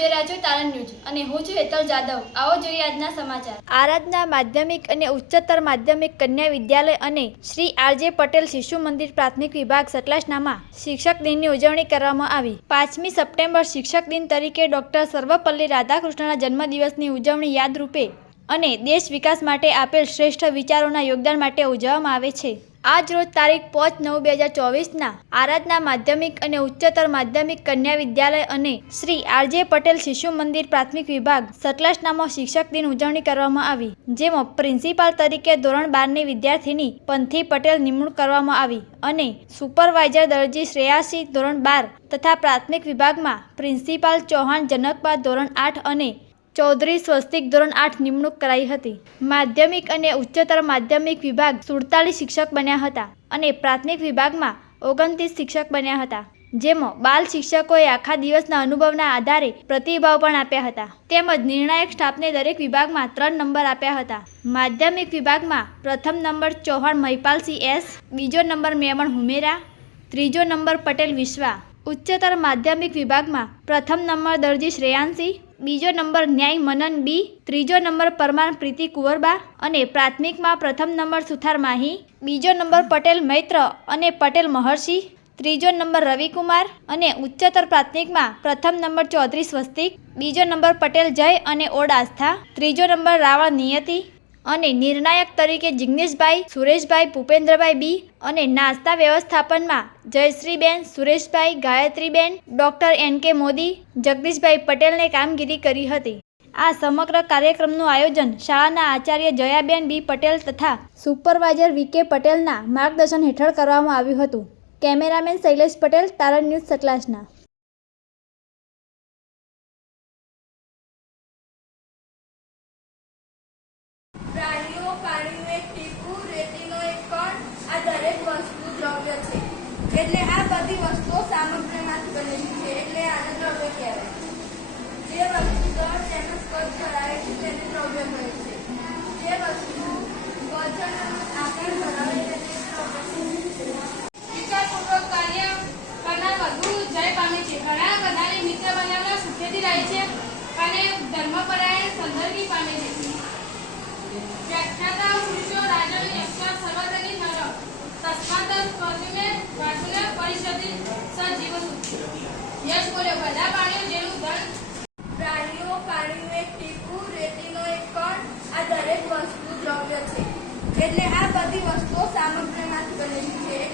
જોઈ અને હું છું હેતલ જાદવ. આવો જોઈએ સમાચાર. આરાધના માધ્યમિક અને ઉચ્ચતર માધ્યમિક કન્યા વિદ્યાલય અને શ્રી આરજે પટેલ શિશુ મંદિર પ્રાથમિક વિભાગ સતલાસનામાં શિક્ષક દિનની ઉજવણી કરવામાં આવી. પાંચમી સપ્ટેમ્બર શિક્ષક દિન તરીકે ડોક્ટર સર્વપલ્લી રાધાકૃષ્ણના જન્મદિવસની ઉજવણી યાદરૂપે અને દેશ વિકાસ માટે આપેલ શ્રેષ્ઠ વિચારોના યોગદાન માટે ઉજવવામાં આવે છે. આજ રોજ તારીખ પાંચ નવ બે હજાર ચોવીસના આરાધના માધ્યમિક અને ઉચ્ચતર માધ્યમિક કન્યા વિદ્યાલય અને શ્રી આરજે પટેલ શિશુ મંદિર પ્રાથમિક વિભાગ સતલાસનામાં શિક્ષક દિન ઉજવણી કરવામાં આવી, જેમાં પ્રિન્સિપાલ તરીકે ધોરણ બારની વિદ્યાર્થીની પંથી પટેલ નિમણૂક કરવામાં આવી અને સુપરવાઇઝર દરજી શ્રેયાસી ધોરણ બાર તથા પ્રાથમિક વિભાગમાં પ્રિન્સિપાલ ચૌહાણ જનકબા ધોરણ આઠ અને ચૌધરી સ્વસ્તિક ધોરણ આઠ નિમણૂક કરાઈ હતી. માધ્યમિક અને ઉચ્ચતર માધ્યમિક વિભાગ સુડતાલીસ શિક્ષક બન્યા હતા અને પ્રાથમિક વિભાગમાં ઓગણત્રીસ શિક્ષક બન્યા હતા, જેમાં બાલ શિક્ષકોએ આખા દિવસના અનુભવના આધારે પ્રતિભાવ પણ આપ્યા હતા. તેમજ નિર્ણાયક સ્ટાફને દરેક વિભાગમાં ત્રણ નંબર આપ્યા હતા. માધ્યમિક વિભાગમાં પ્રથમ નંબર ચૌહાણ મહિપાલસિંહ એસ, બીજો નંબર મેમણ હુમેરા, ત્રીજો નંબર પટેલ વિશ્વા. ઉચ્ચતર માધ્યમિક વિભાગમાં પ્રથમ નંબર દરજી શ્રેયાંશી બીજો નંબર ન્યાય મનન બી, ત્રીજો નંબર પરમાર પ્રીતિ કુંવરબા અને પ્રાથમિકમાં પ્રથમ નંબર સુથાર માહી, બીજો નંબર પટેલ મૈત્ર અને પટેલ મહર્ષિ, ત્રીજો નંબર રવિકુમાર અને ઉચ્ચતર પ્રાથમિકમાં પ્રથમ નંબર ચૌધરી સ્વસ્તિક બીજો નંબર પટેલ જય અને ઓડ આસ્થા, ત્રીજો નંબર રાવળ નિયતિ અને નિર્ણાયક તરીકે જિગ્નેશભાઈ, સુરેશભાઈ, ભૂપેન્દ્રભાઈ બી અને નાસ્તા વ્યવસ્થાપનમાં જયશ્રીબેન, Sureshbhai, Gayatriben, doctor N K Modi, જગદીશભાઈ પટેલને કામગીરી કરી હતી. આ સમગ્ર કાર્યક્રમનું આયોજન શાળાના આચાર્ય જયાબેન બી પટેલ તથા સુપરવાઇઝર વી કે પટેલના માર્ગદર્શન હેઠળ કરવામાં આવ્યું હતું. કેમેરામેન શૈલેષ પટેલ, તારણ ન્યૂઝ સતલાસના પ્રાણીઓ પાણીનું એક ટીપું રેતીનો એક કણ આ દરેક વસ્તુ દ્રવ્ય છે એટલે આ બધી વસ્તુઓ સામગ્રીમાંથી બનેલી છે. એટલે આને દ્રવ્ય કહેવાય. જે વસ્તુ દળ તેનો સ્પર્શ ધરાવે છે, તેને દ્રવ્ય કહે છે. જે વસ્તુ વજન આકાર ધરાવે છે કાર્ય વધુ જય પામે છે. ઘણા બધાને મિત્ર બનાવનાર સુખેથી રહે છે અને ધર્મપરાયણ સંદર્ભી પામે છે. વ્યાખ્યાતા પુરુષો રાજાની યક્ષ સર્વદની નર એટલે આ બધી વસ્તુઓ સામગ્રીમાંથી બનેલી છે.